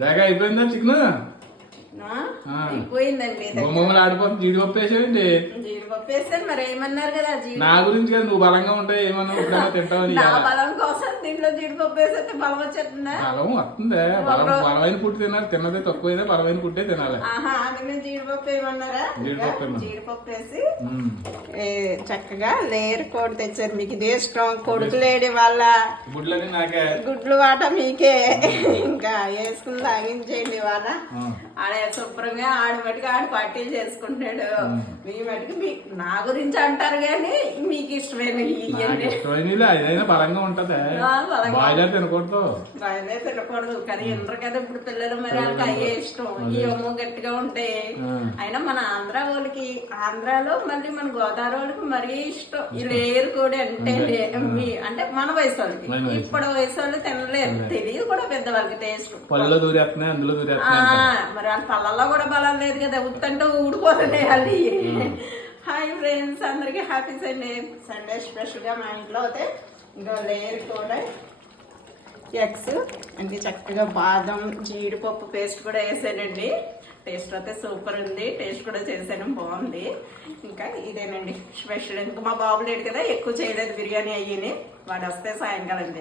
రేఖ అయిపోయిందా చికెన్. బొమ్మలు ఆడిపోతుంది జీడిపప్పు వేసాను మరి ఏమన్నారు కదా నా గురించి కదా నువ్వు బలంగా ఉంటాయి ఏమన్నా తింటావని. బలం కోసం దీంట్లో జీడిపప్పు వేసేస్తే బలం వచ్చేస్తుందా? బలం వస్తుందే. బలం బలమైన ఫుడ్ తినాలి. తిన్నదే తక్కువైతే బలమైన ఫుడ్డే తినాలి. జీడిపప్పు జీడిపప్పు. జీడిపప్పు వేసి చక్కగా లేయర్ కోడి తెచ్చారు. మీకు ఇదే ఇష్టం కొడుకు లేడి వాళ్ళ గుడ్లు వాట మీకే. ఇంకా వేసుకుని తాగించేయండి వాళ్ళ. ఆడ శుభ్రంగా ఆడ మటుకు ఆడ పార్టీలు చేసుకుంటాడు మీ మటుకు మీ నా గురించి అంటారు కానీ మీకు ఇష్టమైన బలంగా ఉంటది. బాయిలర్ తినకూడదు. బాగానే తినకూడదు. కానీ వినరు కదా ఇప్పుడు పిల్లలు మరి వాళ్ళకి అయ్యే ఇష్టం. ఈ అమ్మ గట్టిగా ఉంటాయి. అయినా మన ఆంధ్ర వాళ్ళకి ఆంధ్రాలో మళ్ళీ మన గోదావరి వాళ్ళకి మరీ ఇష్టం. ఈ లేయర్ కూడా అంటే అంటే మన వయసు. వాళ్ళకి. ఇప్పుడు వయసు వాళ్ళు తినలేరు తెలియదు కూడా పెద్దవాళ్ళకి టేస్ట్. పళ్ళలో దూరేస్తున్నాయి అందులో ఆ, దూరేస్తున్నాయి మరి వాళ్ళ పళ్ళల్లో కూడా బలం లేదు కదా. ఉత్తంటే ఊడిపోతున్నాయి అది హాయ్ ఫ్రెండ్స్ అందరికీ హ్యాపీ సండే. సండే స్పెషల్గా మా ఇంట్లో అయితే ఇంకా లేయర్ కూడా. ఎగ్స్. అంటే చక్కగా బాదం జీడిపప్పు పేస్ట్ కూడా వేసానండి. టేస్ట్ అయితే సూపర్ ఉంది. టేస్ట్ కూడా చేశాను బాగుంది. ఇంకా ఇదేనండి స్పెషల్. ఇంకా మా బాబు లేడు కదా ఎక్కువ చేయలేదు బిర్యానీ అయ్యి వాడు వస్తే సాయంకాలం